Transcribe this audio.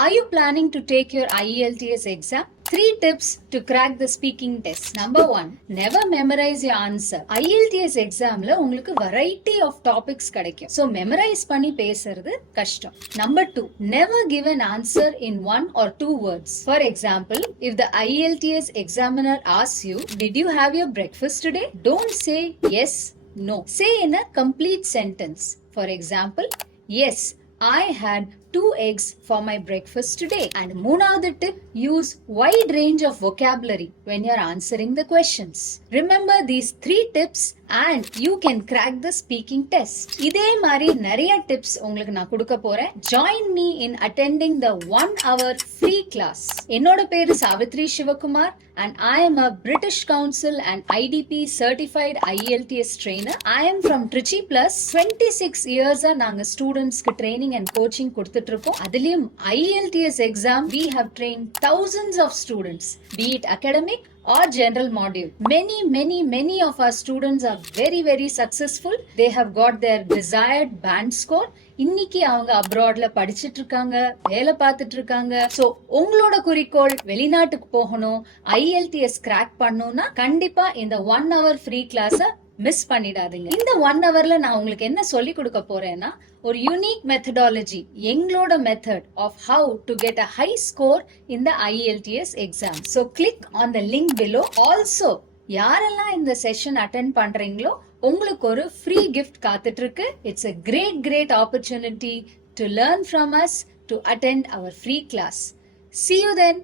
Are you planning to take your IELTS exam? 3 tips to crack the speaking test. Number 1, never memorize your answer. IELTS examல உங்களுக்கு variety of topics கிடைக்கும். So memorize பண்ணி பேசுறது கஷ்டம். Number 2, never give an answer in 1 or 2 words. For example, if the IELTS examiner asks you, did you have your breakfast today? Don't say yes, no. Say in a complete sentence. For example, yes, I had 2 eggs for my breakfast today. And மூணாவது tip, use wide range of vocabulary when you're answering the questions. Remember these 3 tips and you can crack the speaking test. இதே மாதிரி நிறைய tips உங்களுக்கு நான் கொடுக்க போறேன். Join me in attending the 1 hour free class. என்னோட பேரு சாவித்ரி Sivakumar and I am a British Council and IDP certified IELTS trainer. I am from Trichy Plus. 26 years நாங்க ஸ்டூடெண்ட்ஸ்க்கு ட்ரைனிங் அண்ட் கோச்சிங் கொடுத்துட்டு இருக்கோம். அதிலும் IELTS exam we have trained thousands of students, be it academic or general module. Many of our students are very successful. They have got their desired band score. இன்னைக்கு அவங்க அப்ராட்ல படிச்சிட்டு இருக்காங்க, வேலை பார்த்துட்டு இருக்காங்க. சோ உங்களோட குறிக்கோள் வெளிநாட்டுக்கு போகணும், IELTS கிராக் பண்ணணும்னா கண்டிப்பா இந்த 1 hour ஃப்ரீ கிளாஸ மிஸ் பண்ணிடாதீங்க. இந்த 1 hourல நான் உங்களுக்கு என்ன சொல்லி கொடுக்க போறேன்னா, ஒரு யூனிக் மெத்தடாலஜி, எங்களோட method of how to get a high score in the IELTS exam. So click on the link below. Also யாரெல்லாம் இந்த செஷன் அட்டென்ட் பண்றீங்களோ உங்களுக்கு ஒரு ஃப்ரீ கிஃப்ட் காத்துட்டு இருக்கு. It's a great opportunity to learn from us, to attend our free class. See you then.